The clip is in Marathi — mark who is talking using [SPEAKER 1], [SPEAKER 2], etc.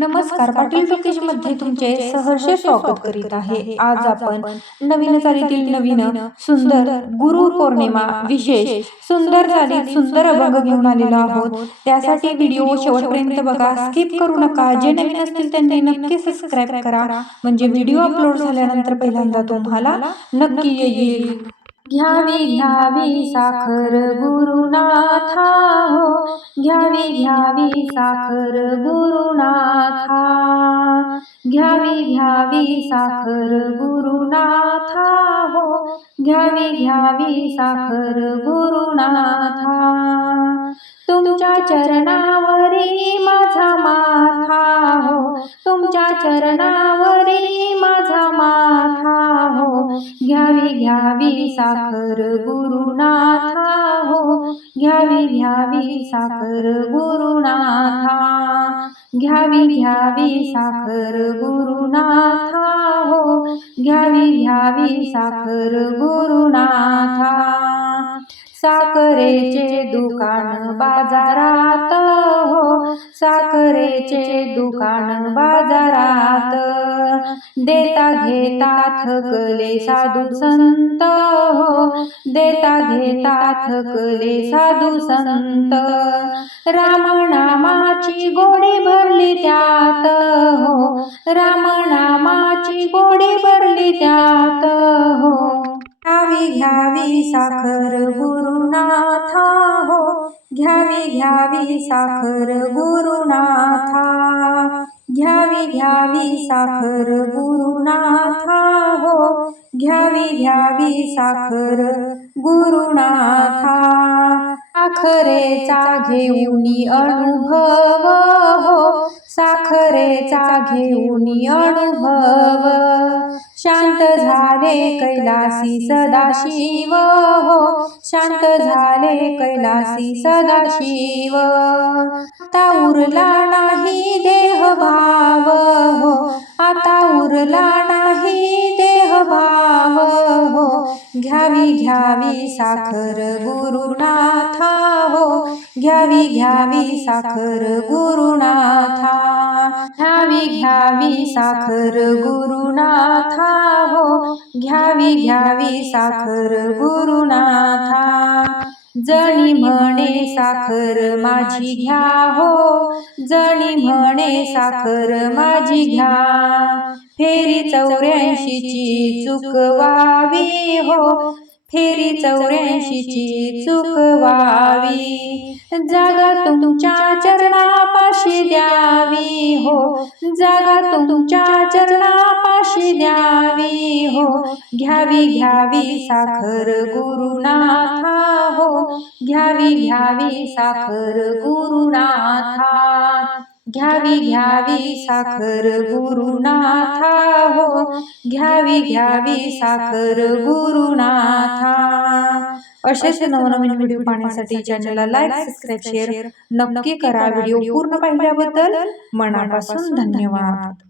[SPEAKER 1] नमस्कार पाटील टॉकीजमध्ये तुमचे सहर्ष स्वागत करीत आहे. आज आपण नवीन चालीतील नवीन सुंदर गुरु पौर्णिमा विशेष सुंदर चालीत सुंदर अभंग घेऊन आलेलो आहोत. त्यासाठी व्हिडिओ शेवटपर्यंत बघा. स्किप करू नका. जे नवीन असतील त्यांनी नक्की सबस्क्राईब करा. म्हणजे व्हिडिओ अपलोड झाल्यानंतर पहिल्यांदा तुम्हाला नक्की येईल. घ्यावी घ्यावी साखर गुरुनाथा. हो घ्यावी घ्यावी साखर गुरुनाथा. घ्यावी घ्यावी साखर गुरुनाथा. हो घ्यावी घ्यावी साखर गुरुनाथा. तुमच्या चरणा चरणावरी माझा माथा हो. घ्यावी घ्यावी साखर गुरुनाथा हो. घ्यावी घ्यावी साखर गुरुनाथा. घ्यावी घ्यावी साखर गुरुनाथा हो. घ्यावी घ्यावी साखर गुरुनाथा साखरेचे दुकान बाजारात हो. साखरेचे दुकान बाजारात. देता घेता थकले साधू संत हो. देता घेता थकले साधू संत. रामनामाची गोडी भरली त्यात हो. रामनामाची गोडी भरली त्यात. हो घ्यावी घ्यावी साखर गुरुनाथा हो. घ्यावी घ्यावी साखर गुरुनाथा. घ्यावी घ्यावी साखर गुरुनाथा हो. घ्यावी घ्यावी साखर गुरुनाथा. साखरेचा घेऊन अनुभव हो. साखरेचा घेऊन अनुभव. शांत झाले कैलासी सदाशिव हो. शांत झाले कैलासी सदाशिव. आता उरला घ्यावी घ्यावी साखर गुरुनाथा हो. घ्यावी घ्यावी साखर गुरुनाथा. घ्यावी घ्यावी साखर गुरुनाथा हो. घ्यावी घ्यावी साखर गुरुनाथा. जणी म्हणे साखर माझी घ्या हो. जणी म्हणे साखर माझी घ्या. चौऱ्याऐंशीची चुकवावी हो. फेरी चौऱ्याऐंशीची चुकवावी जागा तुमच्या चरणापाशी द्यावी हो. जागा तुमच्या चरणापाशी द्यावी हो. घ्यावी घ्यावी साखर गुरुनाथा हो. घ्यावी घ्यावी साखर गुरुनाथा. घ्यावी घ्यावी साखर गुरुनाथा हो. घ्यावी घ्यावी साखर गुरुनाथा. असेच नवनवीन व्हिडिओ पाहण्यासाठी चॅनलला लाईक सबस्क्राईब शेअर नक्की करा व्हिडिओ पूर्ण पाहिल्याबद्दल मनापासून धन्यवाद.